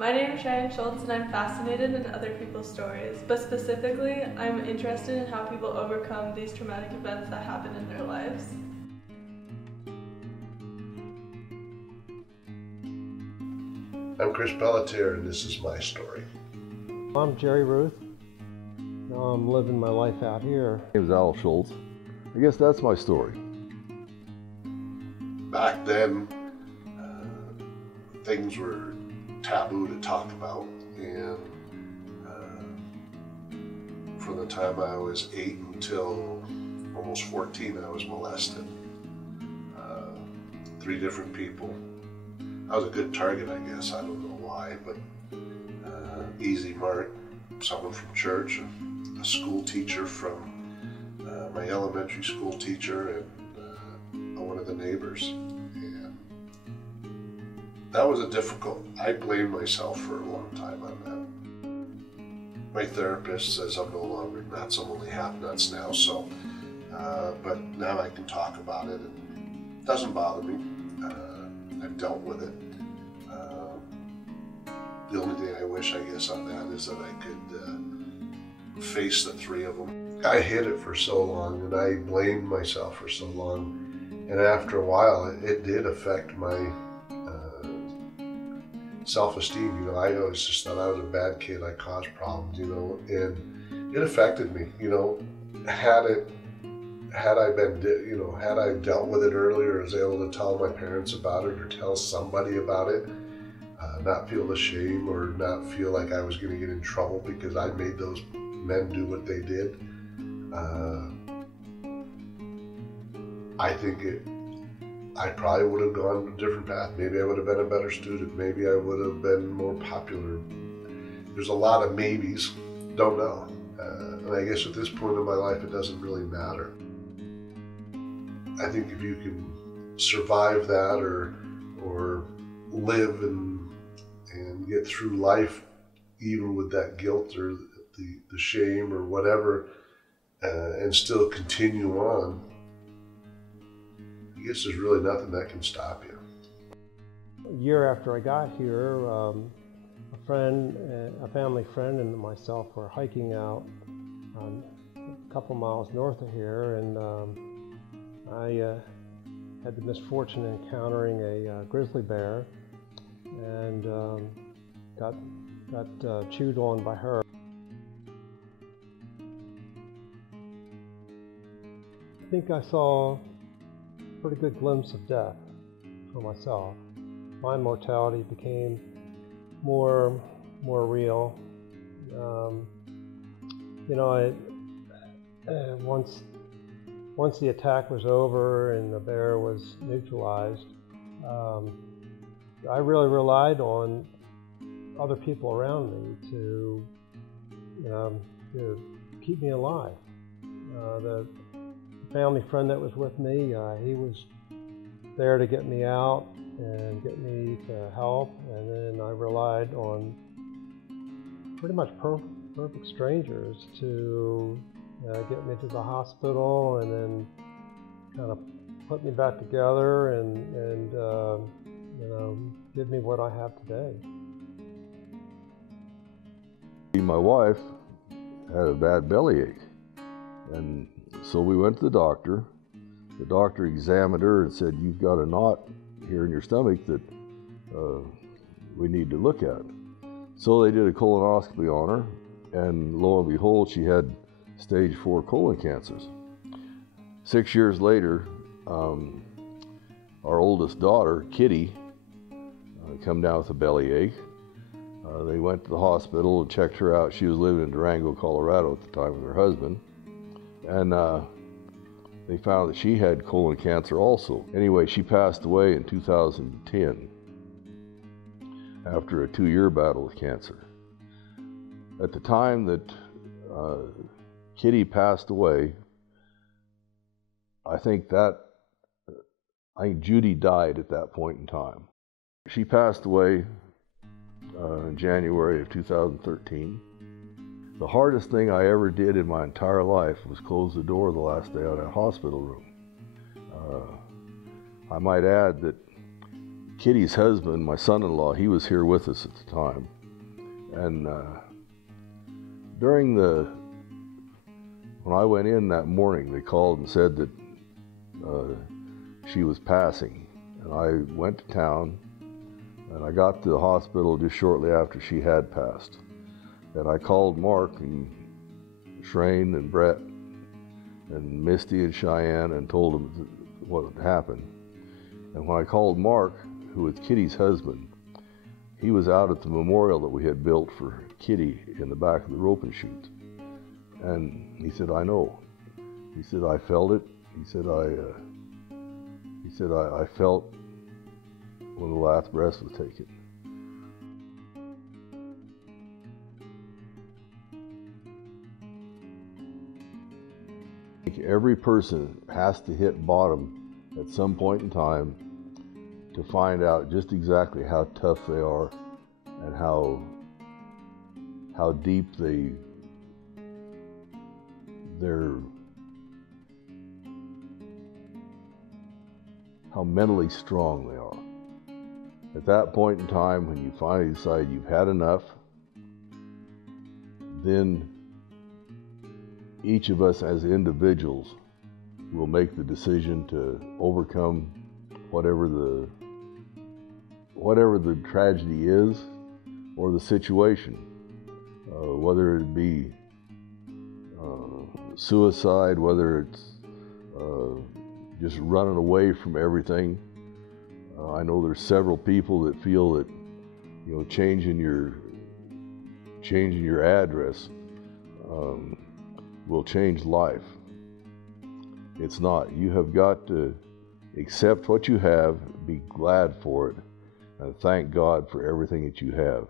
My name is Cheyenne Schultz and I'm fascinated in other people's stories, but specifically, I'm interested in how people overcome these traumatic events that happen in their lives. I'm Chris Pelletier and this is my story. I'm Jerry Ruth. Now I'm living my life out here. My name is Al Schultz. I guess that's my story. Back then, things were taboo to talk about, and from the time I was 8 until almost 14, I was molested. 3 different people. I was a good target, I guess. I don't know why, but easy mark, someone from church, a school teacher from my elementary school teacher, and one of the neighbors. And that was I blamed myself for a long time on that. My therapist says I'm no longer nuts, I'm only half nuts now, so, but now I can talk about it, and it doesn't bother me. I've dealt with it. The only thing I wish, I guess, on that is that I could face the 3 of them. I hid it for so long, and I blamed myself for so long, and after a while, it did affect my self-esteem. You know, I always just thought I was a bad kid. I caused problems, you know, and it affected me. You know, had I dealt with it earlier, was able to tell my parents about it or tell somebody about it, not feel the shame or not feel like I was going to get in trouble because I made those men do what they did. I think I probably would have gone a different path. Maybe I would have been a better student. Maybe I would have been more popular. There's a lot of maybes. Don't know. And I guess at this point in my life, it doesn't really matter. I think if you can survive that or live and get through life, even with that guilt or the shame or whatever, and still continue on, I guess there's really nothing that can stop you. A year after I got here, a family friend and myself were hiking out a couple miles north of here, and I had the misfortune of encountering a grizzly bear and got chewed on by her. I think I saw a pretty good glimpse of death for myself. My mortality became more real. You know, once the attack was over and the bear was neutralized, I really relied on other people around me to keep me alive. The family friend that was with me, he was there to get me out and get me to help, and then I relied on pretty much perfect strangers to get me to the hospital and then kind of put me back together and give me what I have today. My wife had a bad bellyache, and so we went to the doctor. The doctor examined her and said, "You've got a knot here in your stomach that we need to look at." So they did a colonoscopy on her, and lo and behold, she had stage 4 colon cancers. 6 years later, our oldest daughter, Kitty, come down with a bellyache. They went to the hospital and checked her out. She was living in Durango, Colorado at the time with her husband. And they found that she had colon cancer also. Anyway, she passed away in 2010 after a 2-year battle with cancer. At the time that Kitty passed away, I think Judy died at that point in time. She passed away in January of 2013. The hardest thing I ever did in my entire life was close the door the last day out of that hospital room. I might add that Kitty's husband, my son-in-law, he was here with us at the time. And when I went in that morning, they called and said that she was passing. And I went to town, and I got to the hospital just shortly after she had passed. And I called Mark and Shrane and Brett and Misty and Cheyenne and told them what had happened. And when I called Mark, who was Kitty's husband, he was out at the memorial that we had built for Kitty in the back of the roping chute. And he said, I know. He said, I felt it. He said, I felt when the last breath was taken. I think every person has to hit bottom at some point in time to find out just exactly how tough they are and how deep how mentally strong they are. At that point in time, when you finally decide you've had enough, then each of us as individuals will make the decision to overcome whatever the tragedy is or the situation, whether it be suicide, whether it's just running away from everything. I know there's several people that feel that, you know, changing your address will change life. It's not. You have got to accept what you have, be glad for it, and thank God for everything that you have.